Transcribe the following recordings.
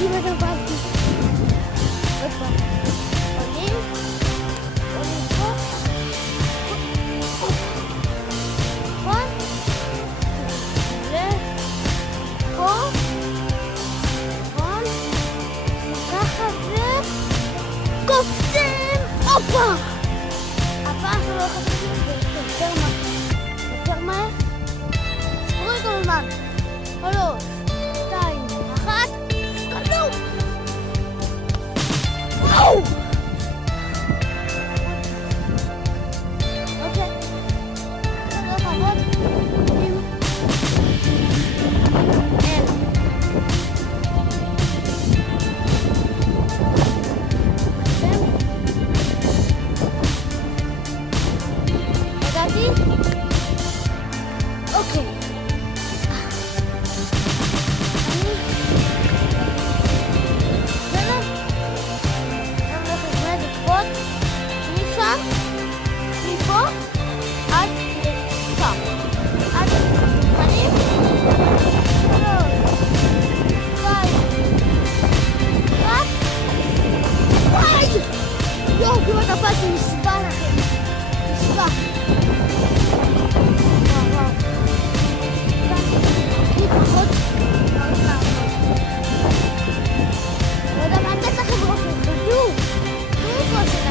כמעט עברתי. עוד פעם. עולים פה. נכון? ופה. נכון? ככה וקופצים! הופה! הפעם שלא חשבתי יותר מהר. ספרו לי כל הזמן. 3, 2, 1, קלו! וואו! אוקיי. עכשיו לא חמוד עם אל. ידעתי? אוקיי. מפה עד לשם. עד פנים. 3, 2, 1. וואי! יואו, כמעט נפלתי, נשבע לכם. נשבע. וואו. אני פחות מאוד לעבוד. לא יודע מה לתת לכם ראש, תדעו. תראו כל שלכם.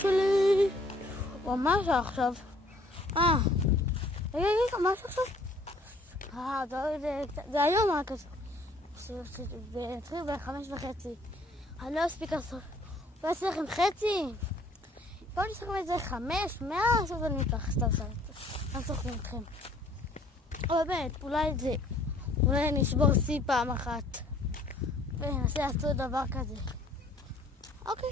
שלי ממש עכשיו רגע, ממש עכשיו זה היום רק זה התחיל ב5:30 אני לא אספיק לעשות לא אעשה לכם חצי בואו נשחק את זה 5, 100 עכשיו אני אקח סתם אני צוחקים אתכם אבל באמת, אולי אני אשבור שיא פעם אחת וננסה לעשות דבר כזה אוקיי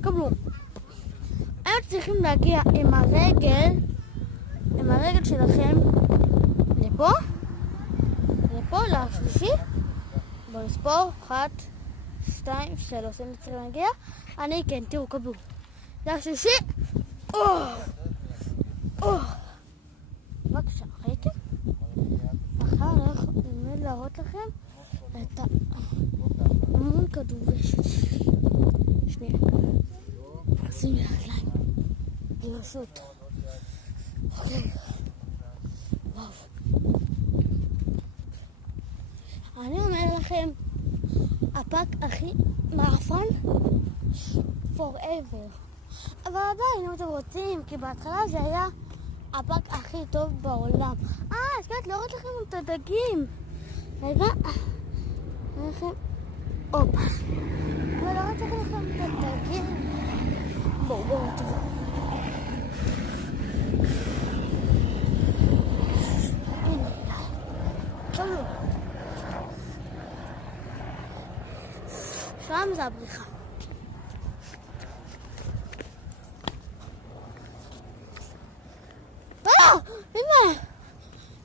קבלו היום צריכים להגיע עם הרגל שלכם לפה לשלישי בואו נספור 1, 2, 3 הם צריכים להגיע אני כן, תראו קבלו לשלישי בבקשה, ראיתם? אחר כך נלמד להראות לכם את המון כדורגש שנייה שים לי רגליים ברשות אוקיי וואו אני אומר לכם הפאק הכי מעפן forever אבל עדיין אם אתם רוצים כי בהתחלה זה היה הפאק הכי טוב בעולם הסגרת לא ראית לכם את הדגים רגע לכם אופה אבל לא ראיתי לכם את הדגים בואו תראו הנה קבלו שם זה הבריחה הנה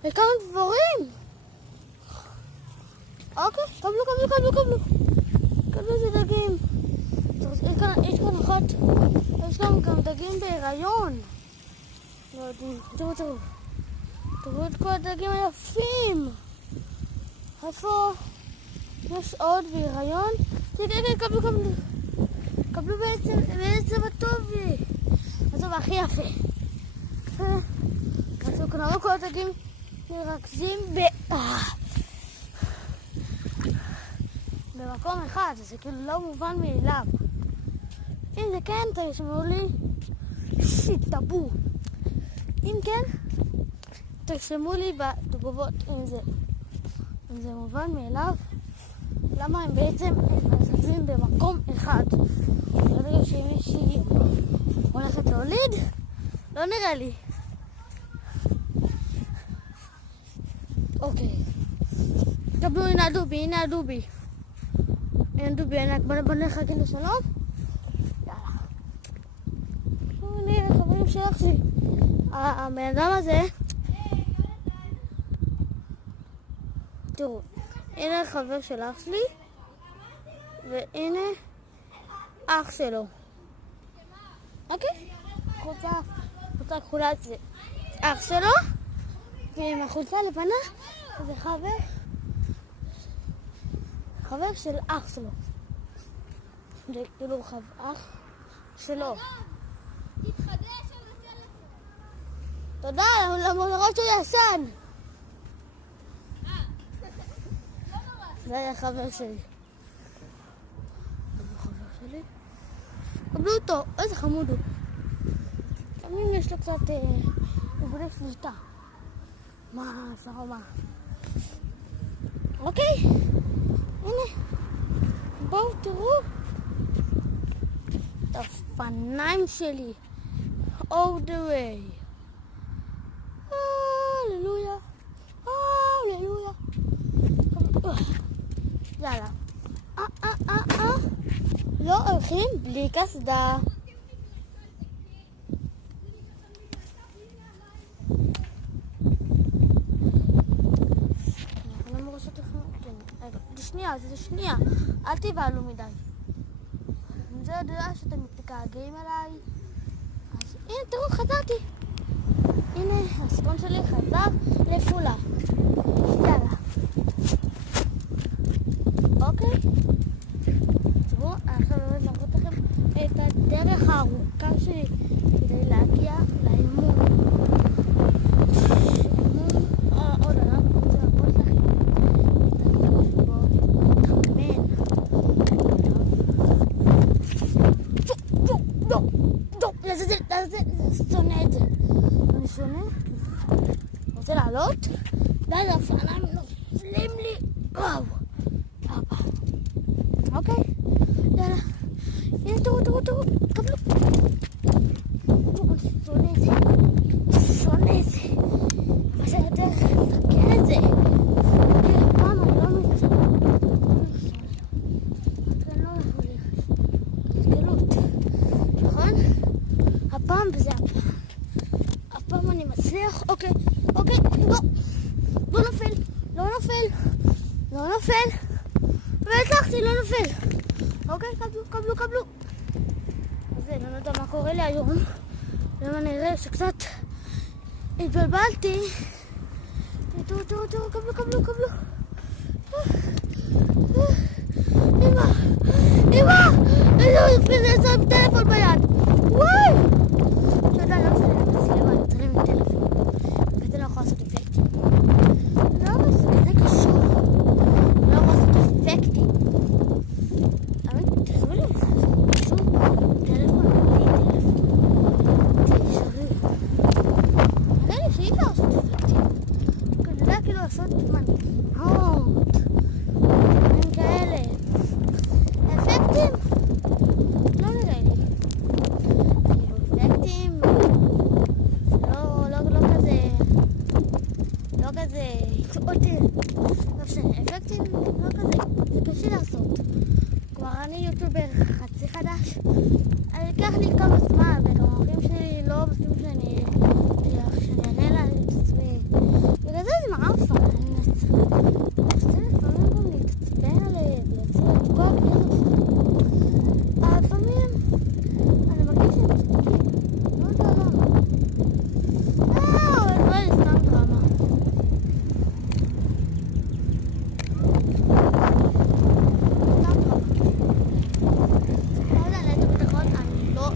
וכמה דבורים אוקיי, קבלו זה דגים יש כאן אחת יש כאן גם דגים בהיריון לא יודעים, תראו את כל הדגים היפים איפה יש עוד בהיריון כן, קבלו בעצם הטוב הטוב הכי יפה אז כנראה כל הדגים מרכזים במקום אחד, זה כאילו לא מובן מאליו. אם זה כן, תשמעו לי, שיט, טאבו. אם כן, תרשמו לי בתגובות אם זה מובן מאליו, למה הם בעצם מזזים במקום אחד. ברגע שמישהי הולכת להוליד, לא נראה לי. אוקיי, קבלו, הנה הדובי, הנה הדובי. הנה הדובי ענק, בוא נלך להגיד לו שלום. יאללה. הנה חברים של אח שלי. הבן אדם הזה, תראו, הנה חבר של אח שלי, והנה אח שלו. אוקיי? חולצה כחולה זה אח שלו, ועם החולצה לבנה זה חבר של אח שלו. זה כאילו אח שלו. תודה, למרות שהוא ישן. זה היה חבר שלי. קבלו אותו, איזה חמוד הוא. לפעמים יש לו קצת איבודי שליטה. מה, אפשר מה? אוקיי, הנה. בואו תראו את האופניים שלי. All the way. הללויה. הללויה. יאללה. לא הולכים בלי קסדה. זה שנייה, אל תבעלו מדי. אם זה יודע שאתם מתגעגעים אליי, אז הנה תראו, חזרתי. הנה הסרטון שלי חזר לפולה. יאללה. אוקיי, תראו, עכשיו אני הולכת להראות לכם את הדרך הארוכה שלי כדי להגיע לאימון. עוד אני רוצה להראות לכם את הדרך שבו מתאמן. זה שונא את זה. אני שונא, רוצה לעלות, ואז האופניים נופלים לי. וואו. אוקיי, יאללה. הנה, תראו, קבלו. אני שונא את זה. עכשיו יותר לתקן את זה. פעם אני לא מצא. אני לא הולכת. גלות. נכון? הפעם וזה הפעם אני מצליח. אוקיי, לא נופל. והצלחתי, לא נופל. אוקיי, קבלו. אז אני לא יודע מה קורה לי היום. למה נראה שקצת התבלבלתי. תראו, קבלו. אמא! איזה שם טלפון ביד. וואי! תודה, לא עושה לי מצלמה, אני צריך עם טלפון. כזה לא יכול לעשות אפקטים. לא, זה כזה קשור. לא יכול לעשות אפקטים. אבל תחשבו לי, זה קשור. טלפון, תשארי. נראה לי שאי אפשר לעשות אפקטים. זה היה כאילו לעשות מנהות. דברים כאלה. אפקטים? לא נראה לי. אפקטים? לא כזה. לא משנה, אפקטים לא כזה. זה קשה לעשות. כבר אני יוטיובר חצי חדש. לקח לי כמה זמן, וגם ההורים שלי לא מספיק שאני אענה לה את עצמי. בגלל זה זה מעפה. אני מנסה לפעמים גם להתעצבן עליהם, להציע לפגוע אבל לפעמים אני מרגיש שהם צודקים. לא יודע למה. אבל לא לי סתם דרמה. לא יודע, ליתר ביטחון אני לא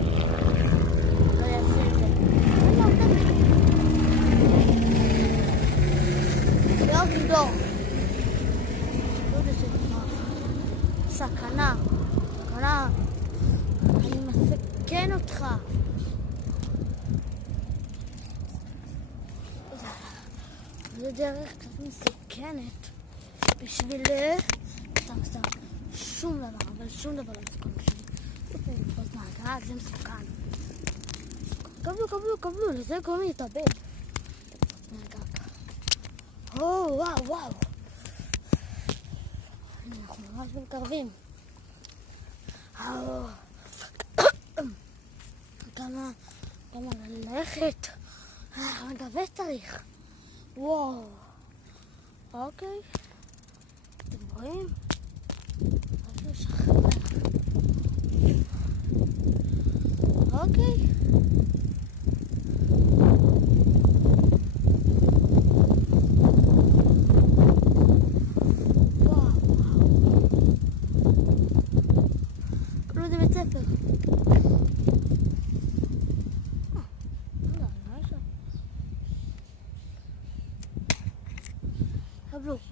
זו דרך קצת מסוכנת בשביל סתם שום דבר, אבל שום דבר לא מסוכן בשביל לתפוס מהגג, זה מסוכן. קבלו, לזה קוראים להתאבד. לתפוס מהגג. וואו. אנחנו ממש מתקרבים. כמה ללכת. מגבה צריך. וואו. אוקיי. אתם רואים? משהו שחרר. אוקיי. וואו. קוראים לזה בית ספר.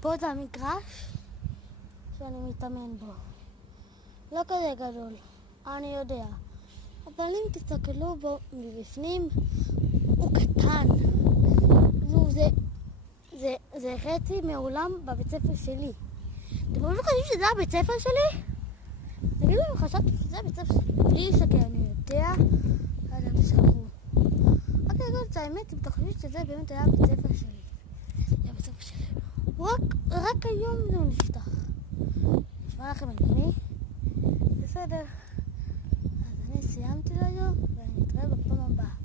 פה זה המגרש שאני מתאמן בו. לא כזה גדול, אני יודע. אבל אם תסתכלו בו מבפנים, הוא קטן. זה חצי מעולם בבית ספר שלי. אתם לא חושבים שזה הבית ספר שלי? תגידו אם חשבתי שזה הבית ספר שלי. בלי להסתכל, אני יודע. אז אתם תשכחו. רק תגידו את האמת, אם אתם חושבים שזה באמת היה הבית ספר שלי. זה הבית ספר שלי. רק היום זה נפתח. נשמע לכם הגיוני? בסדר. אז אני סיימתי להיום, ואני אתראה בפעם הבאה.